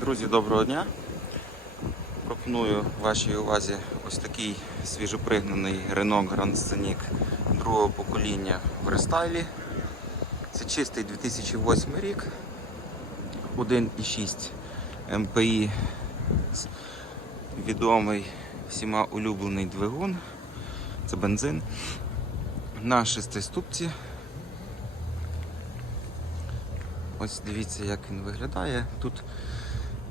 Друзі, доброго дня! Пропоную вашій увазі ось такий свіжопригнаний Renault Grand Scenic другого покоління в рестайлі. Це чистий 2008 рік, 1,6 МПІ, відомий всіма улюблений двигун, це бензин на шестиступці. Ось дивіться, як він виглядає. Тут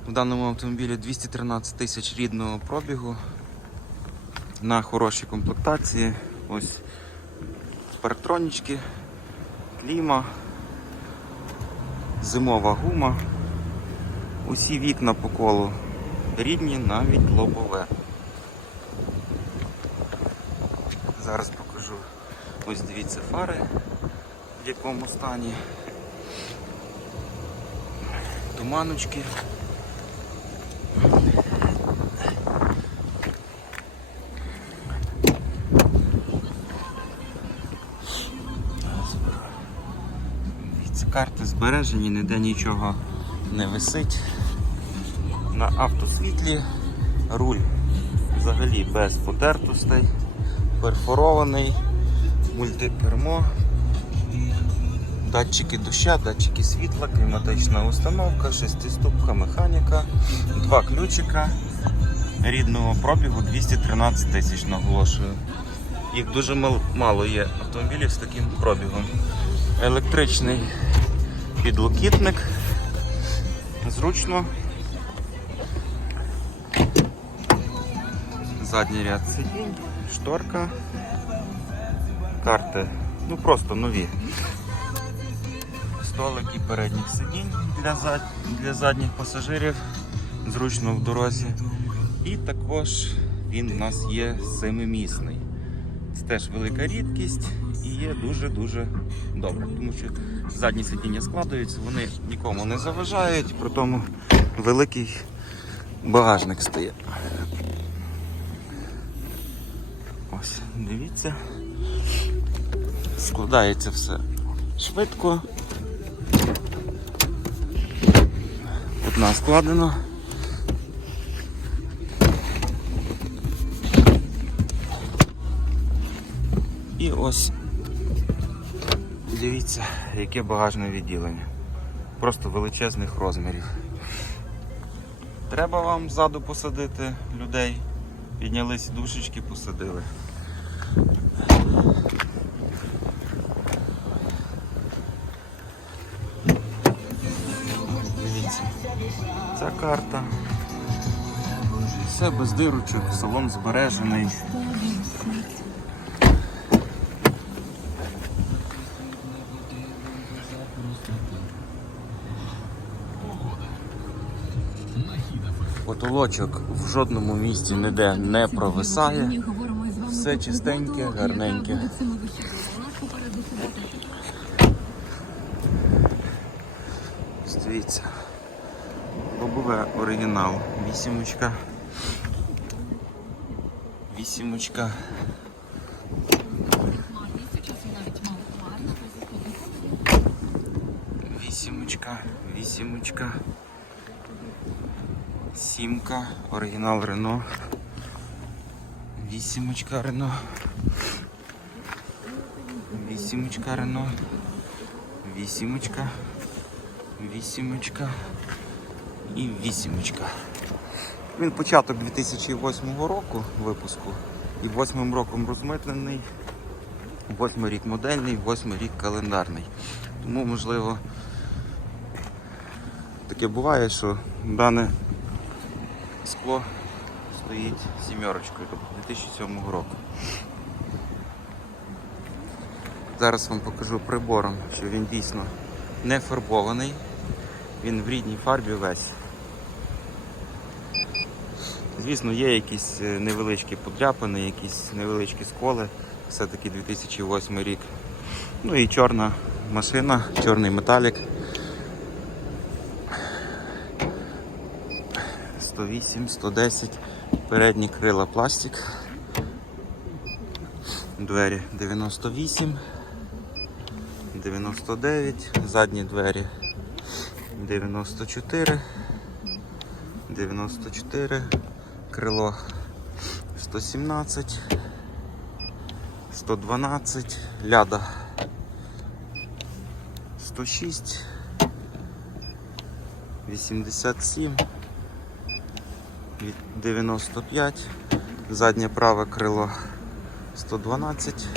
в даному автомобілі 213 тисяч рідного пробігу на хорошій комплектації. Ось парктронічки, кліма, зимова гума. Усі вікна по колу рідні, навіть лобове. Зараз покажу. Ось дивіться фари, в якому стані. Туманочки. Дивіться, карти збережені, ніде нічого не висить. На автосвітлі руль взагалі без потертостей, перфорований, мультикермо, датчики доща, датчики світла, кліматична установка, шестиступка, механіка, два ключика рідного пробігу 213 тисяч наголошую. Їх дуже мало є автомобілів з таким пробігом. Електричний підлокітник. Зручно. Задній ряд сидінь, шторка, карти, ну просто нові. Столики передніх сидінь для, зад... для задніх пасажирів, зручно в дорозі. І також він у нас є семимісний. Це теж велика рідкість і є дуже-дуже добре, тому що задні сидіння складаються, вони нікому не заважають, при тому великий багажник стає. Ось, дивіться. Складається все швидко. Одна складена. Ось дивіться, яке багажне відділення. Просто величезних розмірів. Треба вам ззаду посадити людей. Піднялись душечки, посадили. Дивіться, ця карта. Все без дирочок, салон збережений. Потолочок в жодному місці ніде не провисає. Все чистеньке, гарненьке. Дивіться. Лобове оригінал. Вісімочка. Вісімочка. Вісімочка. Вісімочка. Сімка. Оригінал Рено. Вісімочка Рено. Вісімочка Рено. Вісімочка. Вісімочка. І вісімочка. Він початок 2008 року випуску. І восьмим роком розмитнений. Восьмий рік модельний, восьмий рік календарний. Тому, можливо, таке буває, що дане скло стоїть сімерочкою, тобто 2007 року. Зараз вам покажу прибором, що він дійсно не фарбований, він в рідній фарбі весь. Звісно, є якісь е, невеличкі подряпини, якісь невеличкі сколи, все-таки 2008 рік. Ну і чорна машина, чорний металік. 108, 110, передні крила пластик. Двері 98, 99, задні двері 94, 94, крило 117, 112, ляда 106, 87, від- 95, заднє праве крило 112,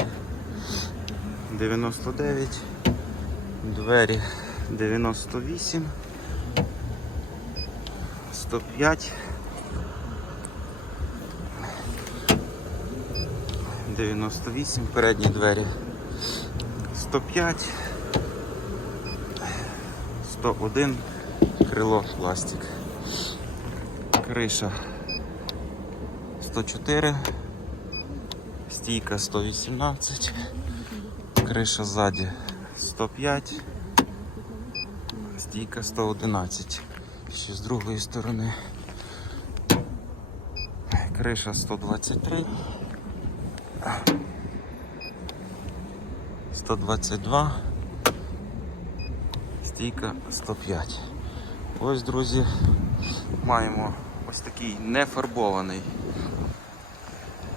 99, двері 98, 105, 98, передні двері 105, 101, крило пластик, криша 104, стійка 118, криша ззаді 105, стійка 111. Ще з другої сторони. Криша 123. 122. Стійка 105. Ось, друзі, маємо ось такий нефарбований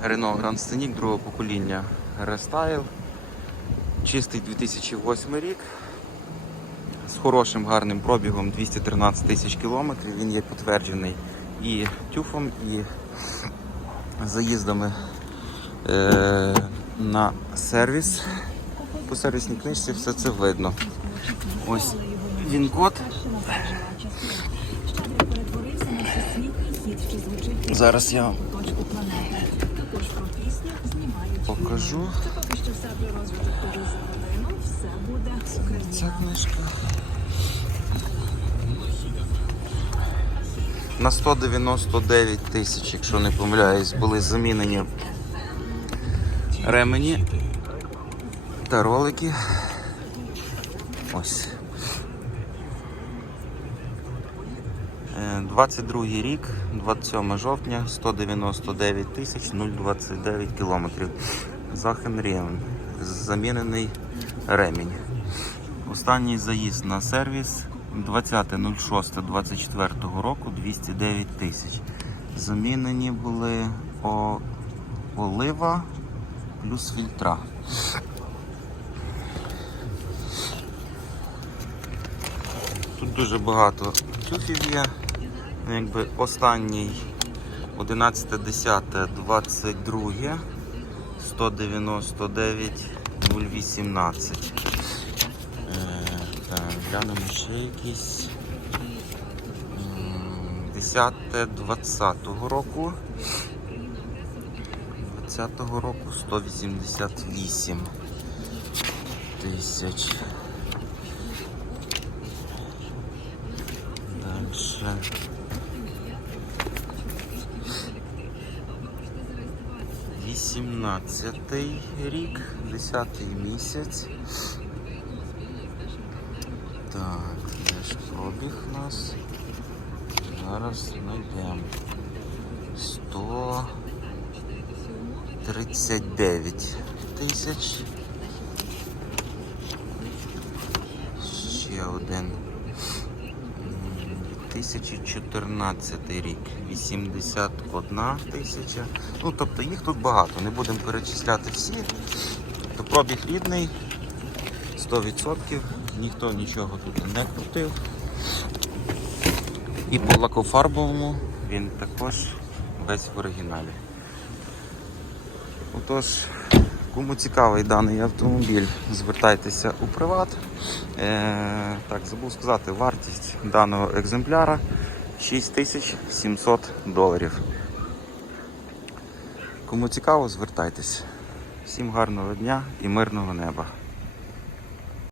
Renault Grand Scenic другого покоління Restyle. Чистий 2008 рік. З хорошим гарним пробігом 213 тисяч кілометрів. Він є підтверджений і тюфом, і заїздами е, на сервіс. По сервісній книжці все це видно. Ось він код. За годину. Все буде Ця книжка. На 199 тисяч, якщо не помиляюсь, були замінені ремені та ролики. Ось. 22 рік, 27 жовтня, 199 тисяч 029 кілометрів. Захен Рівен. Замінений ремінь. Останній заїзд на сервіс 20.06.24 року 209 тисяч. Замінені були олива плюс фільтра. Тут дуже багато тюфів є. Ну, Якби останній 11.10.22 199 018. Е, так, глянемо ще якісь. М, 10-20 року. 20 року 188 тисяч. Дальше. Вісімнадцятий рік, десятий місяць. Так, де ж пробіг нас? Зараз знайдемо. 139 тисяч. 2014 рік 81 тисяча. Ну, тобто їх тут багато, не будемо перечисляти всі. Тобто пробіг рідний, 100%, ніхто нічого тут не крутив. І по лакофарбовому він також весь в оригіналі. Отож, кому цікавий даний автомобіль, звертайтеся у приват. Е, так, забув сказати, вартість даного екземпляра 6700 доларів. Кому цікаво, звертайтеся. Всім гарного дня і мирного неба.